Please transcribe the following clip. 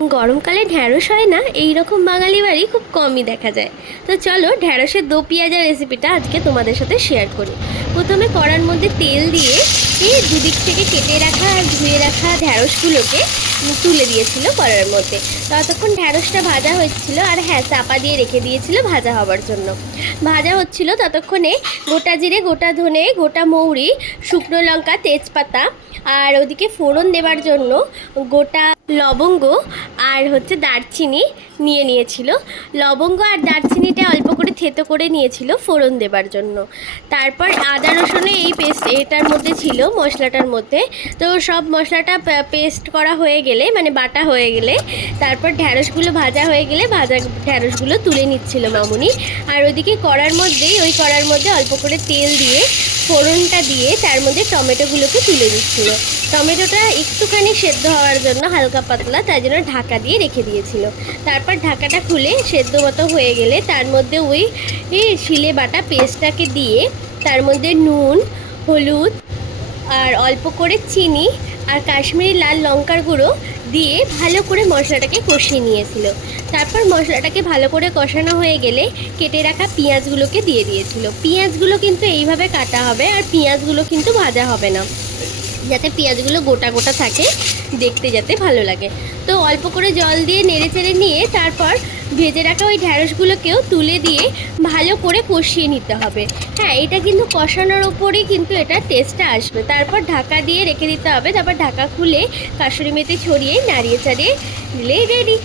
গরমকালে ঢ্যাঁড়স হয় না এই রকম বাঙালি বাড়ি খুব কমই দেখা যায়। তো চলো ঢ্যাঁড়সের দো পেঁয়াজা রেসিপিটা আজকে তোমাদের সাথে শেয়ার করি। প্রথমে কড়ার মধ্যে তেল দিয়ে দুদিক থেকে কেটে রাখা আর ধুয়ে রাখা ঢ্যাঁড়সগুলোকে তুলে দিয়েছিল কড়ার মধ্যে। ততক্ষণ ঢ্যাঁড়সটা ভাজা হচ্ছিল, আর হ্যাঁ, চাপা দিয়ে রেখে দিয়েছিল ভাজা হবার জন্য। ভাজা হচ্ছিল ততক্ষণে গোটা জিরে, গোটা ধনে, গোটা মৌরি, শুকনো লঙ্কা, তেজপাতা, আর ওদিকে ফোড়ন দেবার জন্য গোটা লবঙ্গ আর দারচিনি নিয়েছিল। লবঙ্গ আর দারচিনিটা অল্প করে থেতো করে নিয়েছিল ফোড়ন দেবার জন্য। তারপর আদা রসুনের এই পেস্ট এটার মধ্যে ছিল, মশলাটার মধ্যে। তো সব মশলাটা পেস্ট করা হয়ে গেলে, মানে বাটা হয়ে গেলে, তারপর ঢ্যাঁড়সগুলো ভাজা হয়ে গেলে ভাজা ঢ্যাঁড়সগুলো তুলে নিচ্ছিল মামুনি। আর ওইদিকে কড়ার মধ্যে অল্প করে তেল দিয়ে ফোড়নটা দিয়ে তার মধ্যে টমেটোগুলোকে তুলে দিচ্ছিল। টমেটোটা একটুখানি সেদ্ধ হওয়ার জন্য হালকা পাতলা, তাই জন্য ঢাকা দিয়ে রেখে দিয়েছিল। তারপর ঢাকাটা খুলে সেদ্ধ মতো হয়ে গেলে তার মধ্যে ওই শিলে বাটা পেস্টটাকে দিয়ে তার মধ্যে নুন, হলুদ আর অল্প করে চিনি আর কাশ্মীরি লাল লঙ্কার গুঁড়ো দিয়ে ভালো করে মশলাটাকে কষিয়ে নিয়েছিল। তারপর মশলাটাকে ভালো করে কষানো হয়ে গেলে কেটে রাখা পেঁয়াজগুলোকে দিয়ে দিয়েছিল। পেঁয়াজগুলো কিন্তু এইভাবে কাটা হবে, আর পেঁয়াজগুলো কিন্তু ভাজা হবে না, যাতে পেঁয়াজগুলো গোটা গোটা থাকে, দেখতে যাতে ভালো লাগে। তো অল্প করে জল দিয়ে নেড়ে চেড়ে নিয়ে তারপর ভেজে রাখা ওই ঢ্যাঁড়সগুলোকেও তুলে দিয়ে ভালো করে কষিয়ে নিতে হবে। হ্যাঁ, এটা কিন্তু কষানোর ওপরেই কিন্তু এটা টেস্টটা আসবে। তারপর ঢাকা দিয়ে রেখে দিতে হবে। তারপর ঢাকা খুলে কাসুরি মেথি ছড়িয়ে নাড়িয়ে চাড়িয়ে দিলেই রেডি।